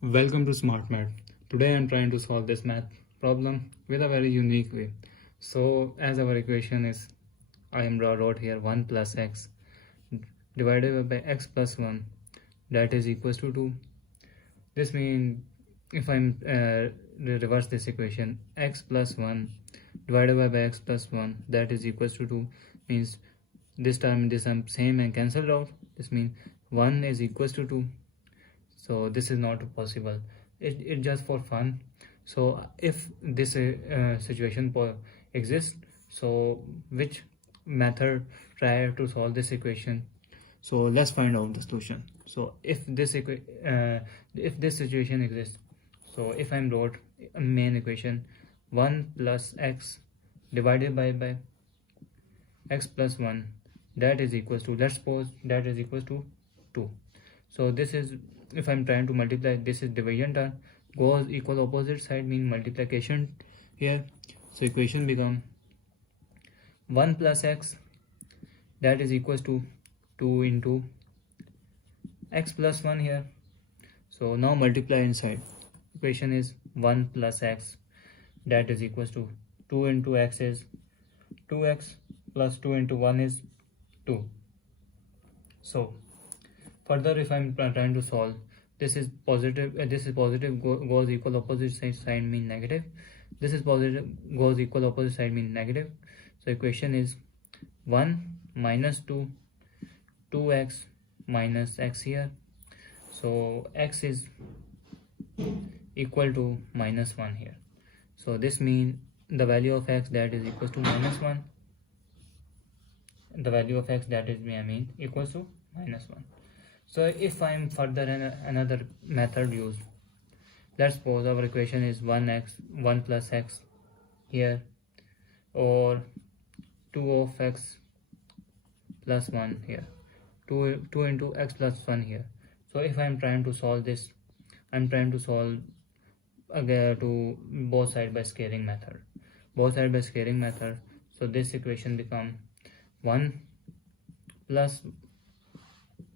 Welcome to Smart Math. Today I am trying to solve this math problem with a very unique way. So as our equation is, I am wrote here 1 plus x divided by x plus 1, that is equals to 2. This means if I'm reverse this equation, x plus 1 divided by x plus 1, that is equals to 2, means this term same and cancelled out. This means 1 is equals to 2. So this is not possible. It just for fun. So if this situation exists, so which method try to solve this equation? So let's find out the solution. So if this situation exists, so if I'm wrote a main equation 1 plus x divided by x plus 1, that is equals to, let's suppose that is equals to 2. So this is, if I'm trying to multiply, this is division term, goes equal opposite side mean multiplication here. So equation become 1 plus x, that is equals to 2 into x plus 1 here. So now multiply inside. Equation is 1 plus x, that is equals to 2 into x is 2x plus 2 into 1 is 2. So further, if I'm trying to solve, this is positive, goes equal opposite side mean negative. This is positive, goes equal opposite side mean negative. So equation is 1 minus 2, 2x minus x here. So x is equal to minus 1 here. So this means the value of x, that is equals to minus 1. The value of x, that is equals to minus 1. So if I'm further another method used, let's suppose our equation is 1 plus x here, or 2 of x plus 1 here, 2 into x plus 1 here. So if I'm trying to solve this, I'm trying to solve again to both side by scaling method. So this equation become 1 plus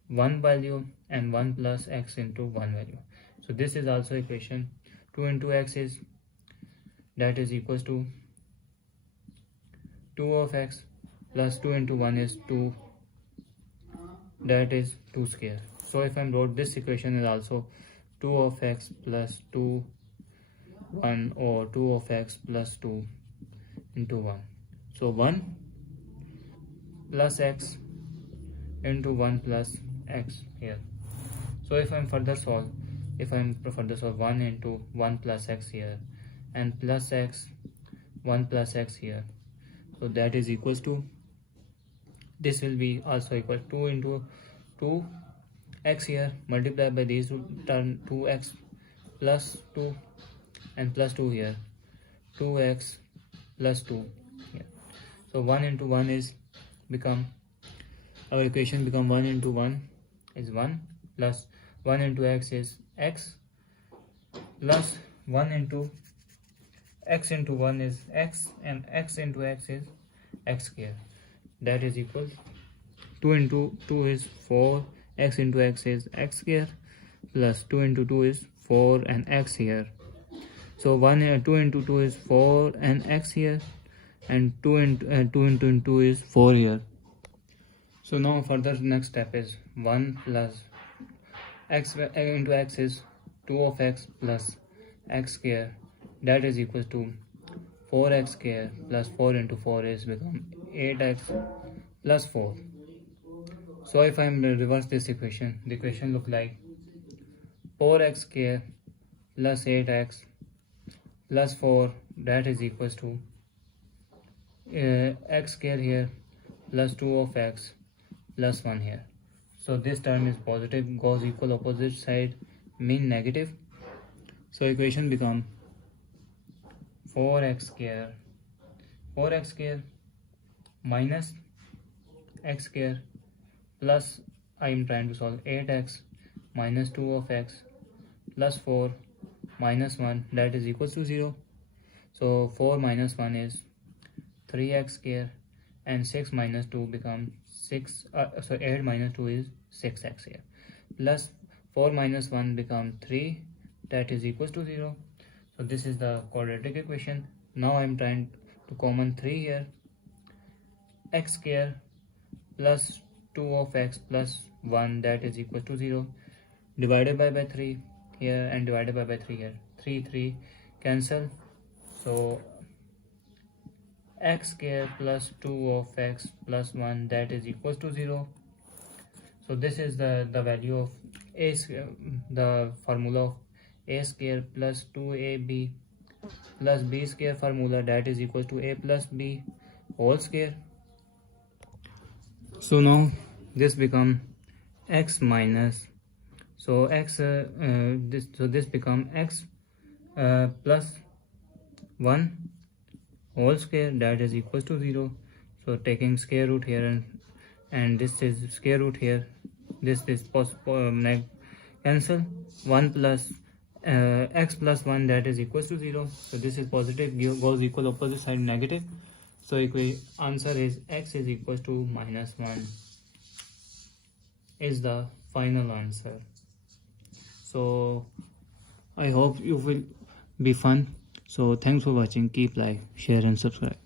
1 value and 1 plus x into 1 value. So this is also equation 2 into x is, that is equals to 2 of x plus 2 into 1 is 2, that is 2 square. So if I wrote this equation is also 2 of x plus 2 1, or 2 of x plus 2 into 1. So 1 plus x into 1 plus x here. So if I'm further solve 1 into 1 plus x here and plus x 1 plus x here, so that is equals to, this will be also equal 2 into 2 x here, multiplied by these turn 2x plus 2 and plus 2 here, 2x plus 2 here. So 1 into 1 is become, our equation become 1 into 1 is 1, plus 1 into x is x, plus 1 into x into 1 is x, and x into x is x square, that is equal 2 into 2 is 4, x into x is x square, plus 2 into 2 is 4 and x here. So 2 into 2 is 4 and x here, and 2 into 2 is 4 here. So now further next step is 1 plus x into x is 2 of x plus x square, that is equals to 4x square plus 4 into 4 is become 8x plus 4. So if I reverse this equation, the equation look like 4x square plus 8x plus 4, that is equals to x square here plus 2 of x plus 1 here. So this term is positive, goes equal opposite side mean negative. So equation become 4x square minus x square plus, I am trying to solve 8x minus 2 of x plus 4 minus 1, that is equals to 0. So 4 minus 1 is 3x square, and 6 minus 2 become 6, so 8 minus 2 is 6x here, plus 4 minus 1 become 3, that is equals to 0. So this is the quadratic equation. Now I am trying to common 3 here. X square plus 2 of x plus 1 that is equals to 0. Divided by 3 here and divided by 3 here. 3 cancel. So x square plus 2 of x plus 1 that is equals to 0. So this is the value of a, the formula of a square plus 2ab plus b square formula that is equals to a plus b whole square. So now this become x minus, so x this become x plus 1 whole square that is equals to 0. So taking square root here and this is square root here, this is cancel. 1 plus x plus 1 that is equals to 0. So this is positive, goes equal opposite side negative. So answer is x is equals to minus 1 is the final answer. So I hope you will be fun. So thanks for watching. Keep like, share and subscribe.